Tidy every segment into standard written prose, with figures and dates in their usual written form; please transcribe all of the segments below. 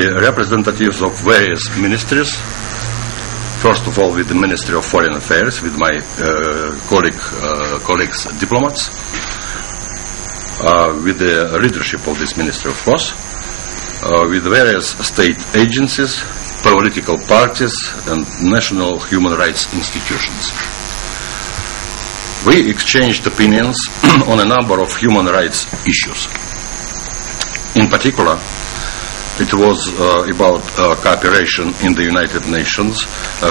the representatives of various ministries, first of all with the Ministry of Foreign Affairs, with my colleagues diplomats, with the leadership of this ministry, of course, with various state agencies, political parties, and national human rights institutions. We exchanged opinions on a number of human rights issues. In particular, it was about cooperation in the United Nations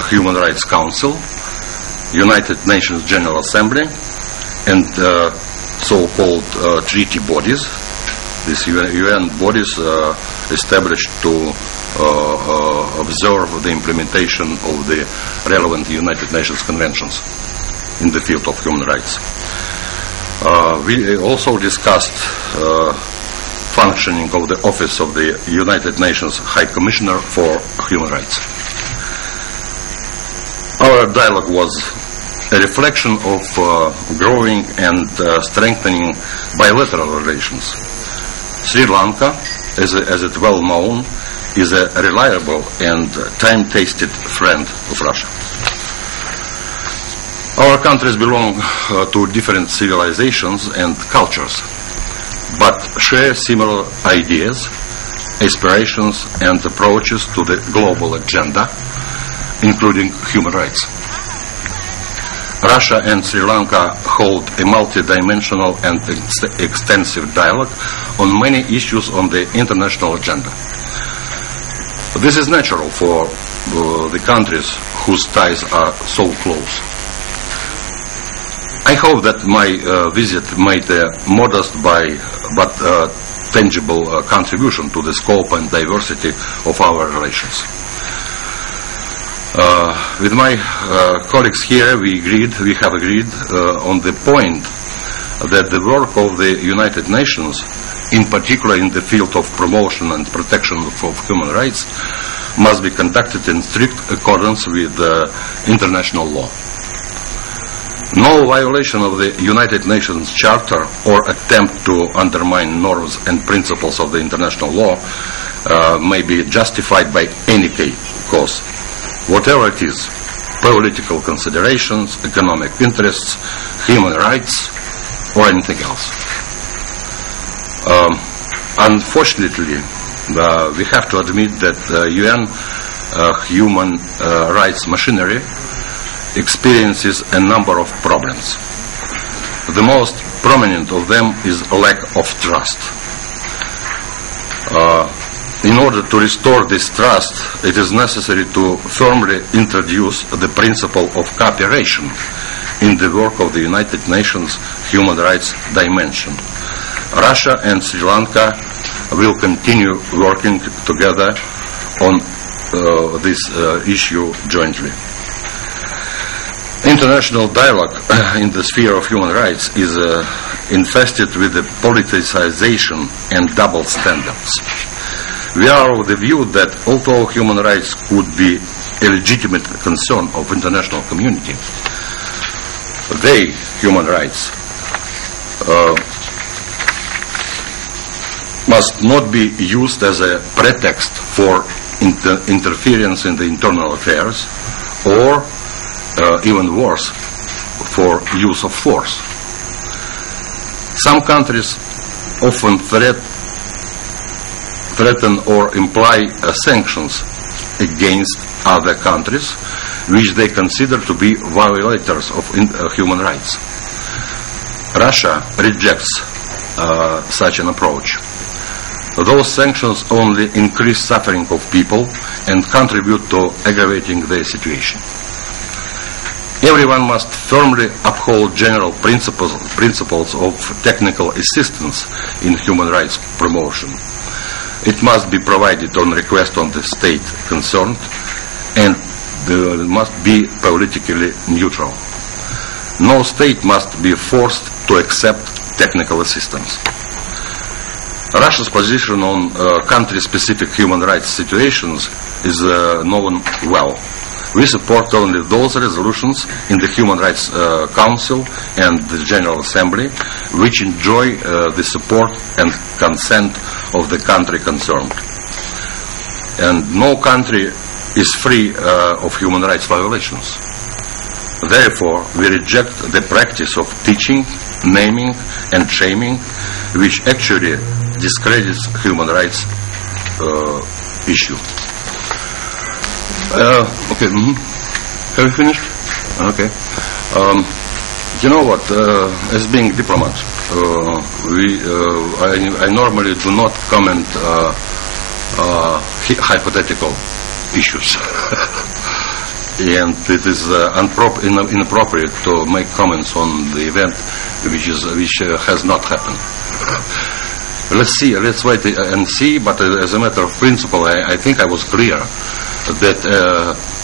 Human Rights Council, United Nations General Assembly, and so-called treaty bodies. These UN bodies established to observe the implementation of the relevant United Nations conventions in the field of human rights. We also discussed functioning of the Office of the United Nations High Commissioner for Human Rights. Our dialogue was a reflection of growing and strengthening bilateral relations. Sri Lanka, as it well known, is a reliable and time-tested friend of Russia. Our countries belong to different civilizations and cultures, but share similar ideas, aspirations, and approaches to the global agenda, including human rights. Russia and Sri Lanka hold a multidimensional and extensive dialogue on many issues on the international agenda. This is natural for the countries whose ties are so close. I hope that my visit made a modest but tangible contribution to the scope and diversity of our relations. With my colleagues here, we have agreed on the point that the work of the United Nations, in particular in the field of promotion and protection of human rights, must be conducted in strict accordance with international law. No violation of the United Nations Charter or attempt to undermine norms and principles of the international law may be justified by any cause, whatever it is: political considerations, economic interests, human rights, or anything else. Unfortunately, we have to admit that UN human rights machinery experiences a number of problems. The most prominent of them is a lack of trust. In order to restore this trust, it is necessary to firmly introduce the principle of cooperation in the work of the United Nations human rights dimension. Russia and Sri Lanka will continue working together on this issue jointly. International dialogue in the sphere of human rights is infested with the politicization and double standards. We are of the view that although human rights could be a legitimate concern of international community, they, human rights, must not be used as a pretext for interference in the internal affairs, or even worse, for use of force. Some countries often threaten or imply sanctions against other countries which they consider to be violators of human rights. Russia rejects such an approach. Those sanctions only increase suffering of people and contribute to aggravating their situation. Everyone must firmly uphold general principles of technical assistance in human rights promotion. It must be provided on request of the state concerned, and must be politically neutral. No state must be forced to accept technical assistance. Russia's position on country-specific human rights situations is known well. We support only those resolutions in the Human Rights Council and the General Assembly which enjoy the support and consent of the country concerned. and no country is free of human rights violations. Therefore, we reject the practice of teaching, naming, and shaming, which actually discredits human rights issue. Okay. Have you finished? Okay. You know what? As being diplomat, I normally do not comment hypothetical issues, and it is inappropriate to make comments on the event which has not happened. Let's see. Let's wait and see. But as a matter of principle, I think I was clear that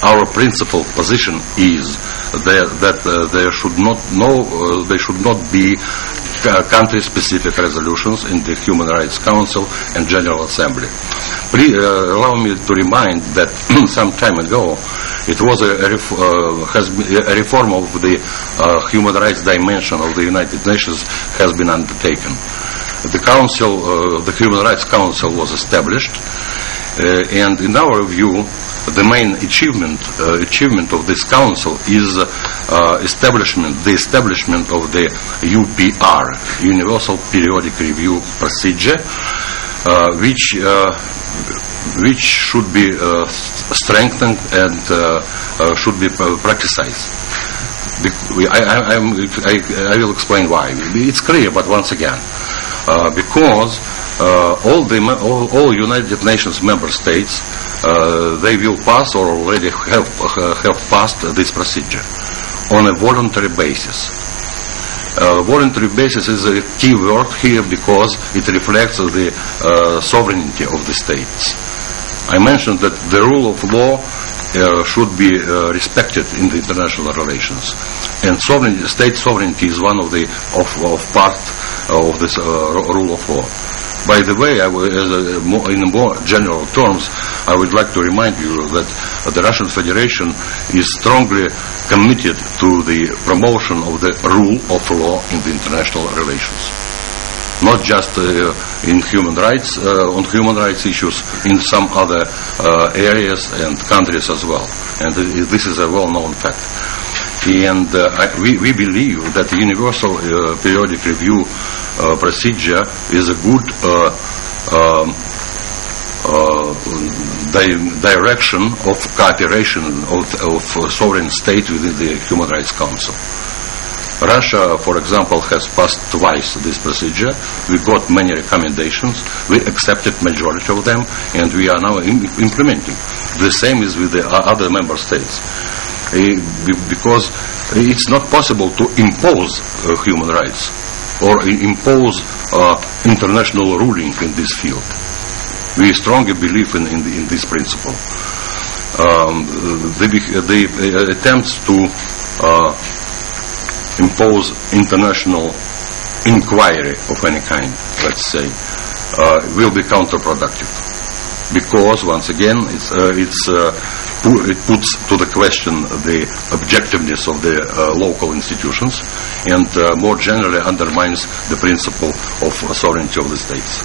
our principal position is that there should not be country-specific resolutions in the Human Rights Council and General Assembly. Please allow me to remind that some time ago it was a reform of the human rights dimension of the United Nations has been undertaken. The Council, the Human Rights Council, was established, and in our view, the main achievement of this council is the establishment of the UPR, Universal Periodic Review Procedure, which should be strengthened and should be practiced. I will explain why. It's clear, but once again, because all United Nations member states, they will pass or already have passed this procedure on a voluntary basis. Voluntary basis is a key word here because it reflects the sovereignty of the states. I mentioned that the rule of law should be respected in the international relations, and state sovereignty is one of part of this rule of law. By the way, in more general terms, I would like to remind you that the Russian Federation is strongly committed to the promotion of the rule of law in the international relations. Not just in human rights, on human rights issues, in some other areas and countries as well. And this is a well-known fact. And we believe that the Universal Periodic Review procedure is a good direction of cooperation of sovereign state within the Human Rights Council. Russia, for example, has passed twice this procedure. We got many recommendations. We accepted majority of them, and we are now implementing. The same is with the other member states, because it's not possible to impose human rights or impose international ruling in this field. We strongly believe in this principle. The attempts to impose international inquiry of any kind, let's say, will be counterproductive, because once again it puts to the question the objectiveness of the local institutions, and more generally undermines the principle of sovereignty of the states.